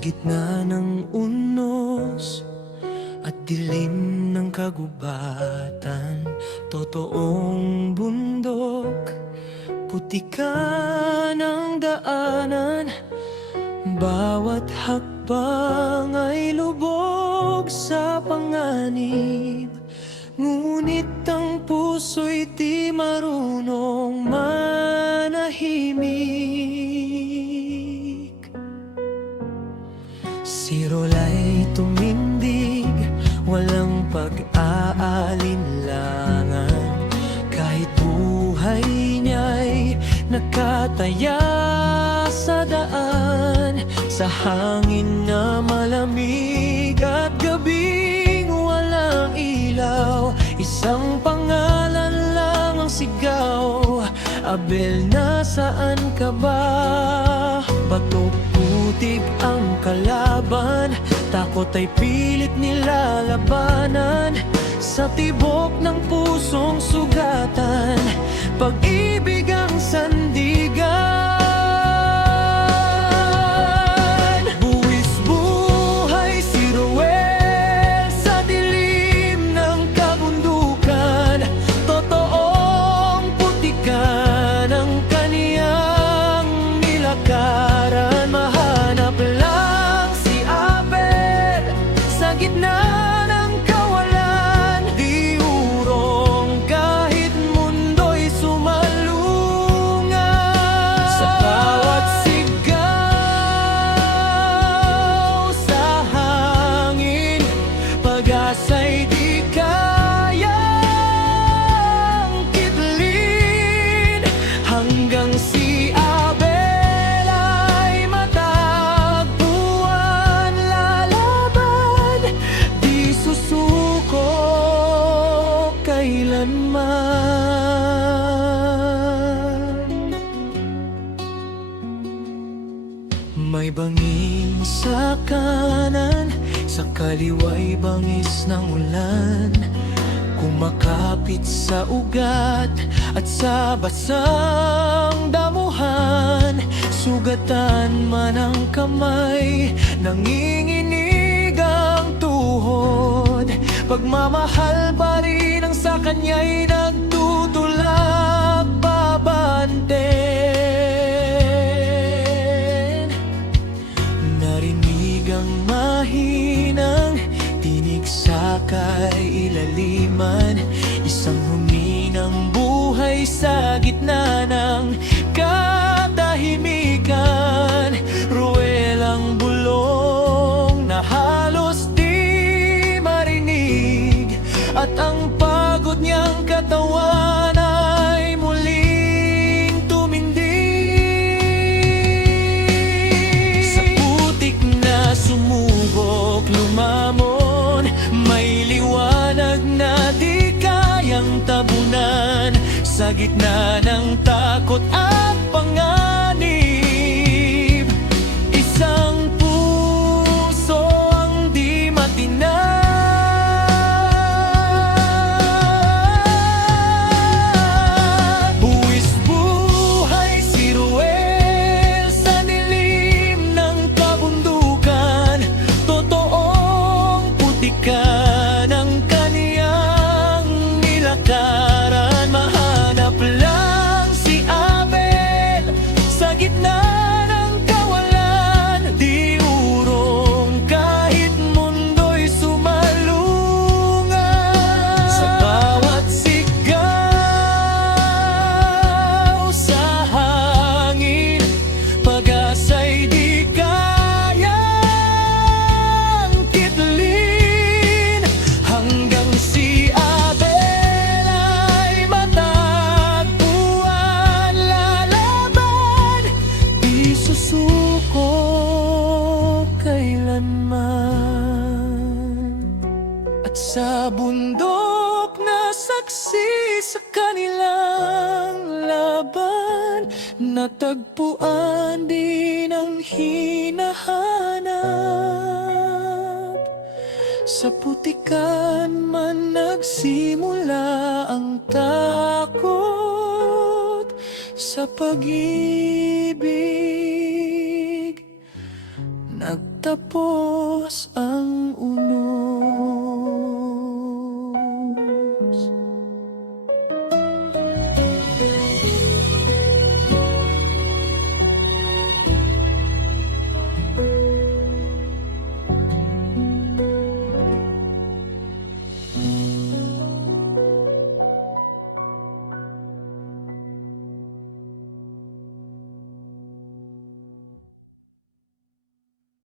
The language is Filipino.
gitna ng unos at dilim ng kagubatan, totoong bundok, putikan ang daanan. Bawat hakbang ay lubog sa panganib, ngunit ang puso'y di marunong manahimik. Si Rola'y tumindig, walang pag-aalinlangan, kahit buhay niya'y nakataya sa daan, sa hangin na malamig at gabing walang ilaw. Isang pangalan lang ang sigaw, Abel, nasaan ka ba? Batok putik ang kalaban, takot ay pilit nilalabanan. Sa tibok ng pusong sugatan, pag-ibig ang sandigan. Buwis buhay si Ruel sa dilim ng kabundukan, totoong putikan ang kaniyang nilakaran. Mahanap lang si Abel sa gitna ng kawalan, di urong kahit mundo'y sumalungan. Sa bawat sigaw sa hangin, pag-asa'y di kayang kitlin, hanggang si Abel ay matagpuan. Lalaban, di susuko kailanman. May bangin sa kanan, sa kaliwa'y bangis ng ulan, kumakapit sa ugat at sa basang damuhan. Sugatan man ang kamay, nanginginig ang tuhod, pagmamahal pa rin ang sa kanya'y nagtutulak babante. Narinig ang mahinang tinig sa kailaliman, isang huminang buhay sa gitna ng katahimikan. Ruel ang bulong na halos di marinig, at ang pagod niyang katawan ay muling tumindig. Sa putik na sumubok lumamon, may liwanag na di kayang tabunan. Sa gitna ng takot at panganib, isang puso ang di matinag. Buwis buhay si Ruel sa dilim ng kabundukan, totoong putikan ang kaniyang nilakaran. Mahanap lang si Abel sa gitna ng kawalan, di urong kahit mundo'y sumalungan. Sa bawat sigaw sa hangin, pag-asa'y di kayang kitlin, hanggang si Abel ay matagpuan. Lalaban, di susuko kailanman. At sa bundok na saksi sa kanilang laban, natagpuan din ang hinahanap. Sa putikan man nagsimula ang takot, sa pag-ibig nag Tapos ang unod.